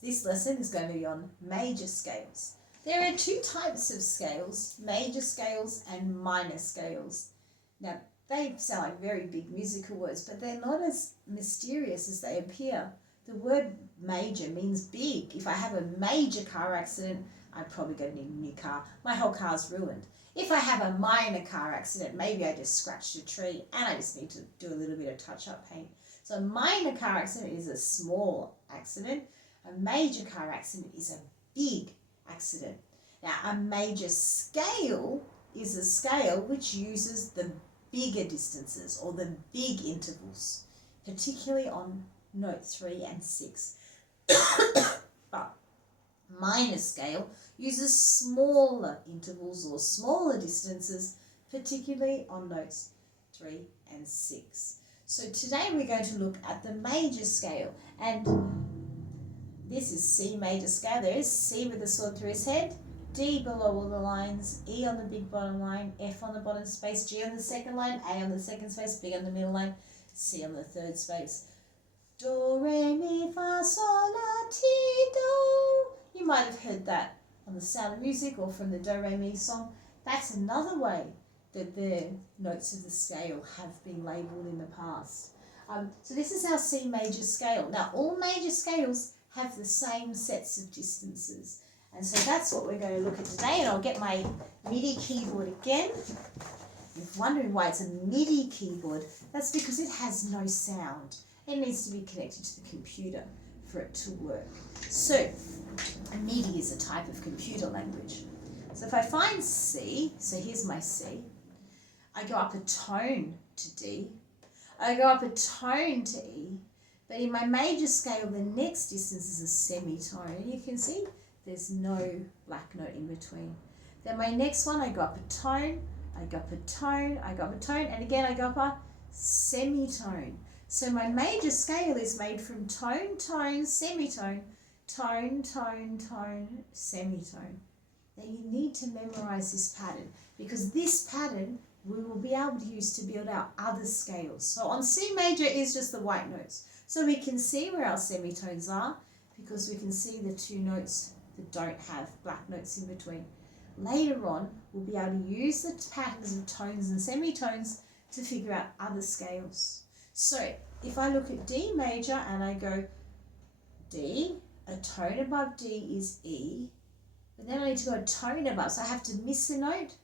This lesson is going to be on major scales. There are two types of scales, major scales and minor scales. Now, they sound like very big musical words, but they're not as mysterious as they appear. The word major means big. If I have a major car accident, I'm probably going to need a new car. My whole car's ruined. If I have a minor car accident, maybe I just scratched a tree and I just need to do a little bit of touch-up paint. So a minor car accident is a small accident. A major car accident is a big accident. Now, a major scale is a scale which uses the bigger distances or the big intervals, particularly on note 3 and 6. But minor scale uses smaller intervals or smaller distances, particularly on notes 3 and 6. So today we're going to look at the major scale, and this is C major scale. There is C with the sword through his head, D below all the lines, E on the big bottom line, F on the bottom space, G on the second line, A on the second space, B on the middle line, C on the third space. Do, re, mi, fa, sol, la, ti, do. You might have heard that on The Sound of Music or from the Do, re, mi song. That's another way that the notes of the scale have been labelled in the past. So this is our C major scale. Now, all major scales have the same sets of distances. And so that's what we're going to look at today. And I'll get my MIDI keyboard again. If you're wondering why it's a MIDI keyboard, that's because it has no sound. It needs to be connected to the computer for it to work. So, a MIDI is a type of computer language. So if I find C, so here's my C, I go up a tone to D, I go up a tone to E, but in my major scale, the next distance is a semitone. And you can see there's no black note in between. Then my next one, I go up a tone, I go up a tone, I go up a tone, and again I go up a semitone. So my major scale is made from tone, tone, semitone, tone, tone, tone, semitone. Now you need to memorize this pattern, because this pattern we will be able to use to build our other scales. So on C major is just the white notes. So we can see where our semitones are because we can see the two notes that don't have black notes in between. Later on, we'll be able to use the patterns of tones and semitones to figure out other scales. So if I look at D major and I go D, a tone above D is E, but then I need to go a tone above, so I have to miss a note.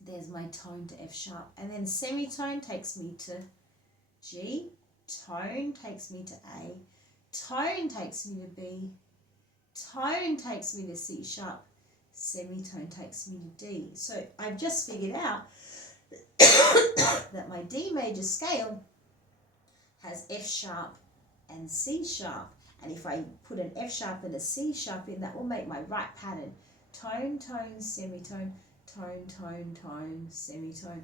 There's my tone to F sharp, and then semitone takes me to G, tone takes me to A, tone takes me to B, tone takes me to C sharp, semitone takes me to D. So I've just figured out that my D major scale has F sharp and C sharp, and if I put an F sharp and a C sharp in, that will make my right pattern. Tone, tone, semitone, tone, tone, tone, semitone.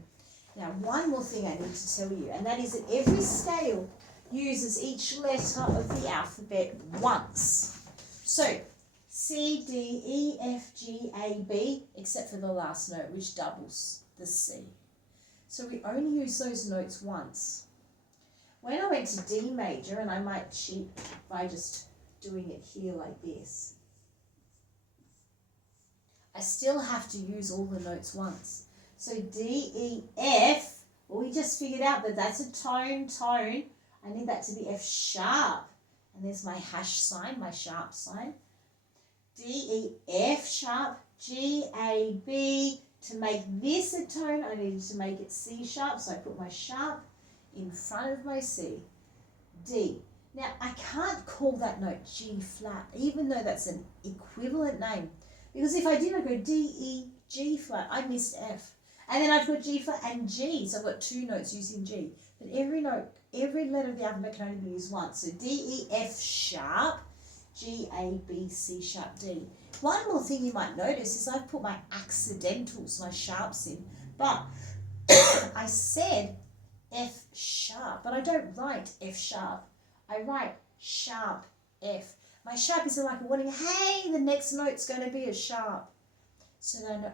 Now, one more thing I need to tell you, and that is that every scale uses each letter of the alphabet once. So, C, D, E, F, G, A, B, except for the last note, which doubles the C. So we only use those notes once. When I went to D major, and I might cheat by just doing it here like this, I still have to use all the notes once. So D, E, F, well, we just figured out that that's a tone, tone. I need that to be F sharp. And there's my hash sign, my sharp sign. D, E, F sharp, G, A, B. To make this a tone, I needed to make it C sharp, so I put my sharp in front of my C. D. Now, I can't call that note G flat, even though that's an equivalent name. Because if I did, I'd go D, E, G flat. I missed F. And then I've got G flat and G, so I've got two notes using G. But every note, every letter of the alphabet can only be used once. So D, E, F sharp, G, A, B, C sharp, D. One more thing you might notice is I've put my accidentals, my sharps in. But I said F sharp, but I don't write F sharp. I write sharp F. My sharp is like a warning, hey, the next note's going to be a sharp. So then I know,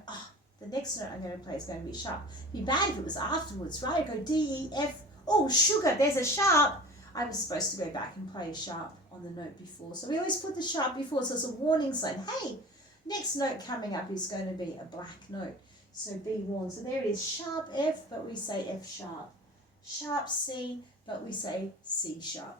the next note I'm going to play is going to be sharp. It'd be bad if it was afterwards, right? I go D, E, F, oh, sugar, there's a sharp. I was supposed to go back and play a sharp on the note before. So we always put the sharp before, so it's a warning sign. Hey, next note coming up is going to be a black note. So be warned. So there it is, sharp F, but we say F sharp. Sharp C, but we say C sharp.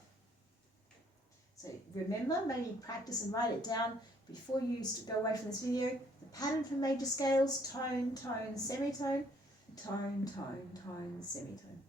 So remember, maybe practice and write it down before you go away from this video. The pattern for major scales: tone, tone, semitone, tone, tone, tone, semitone.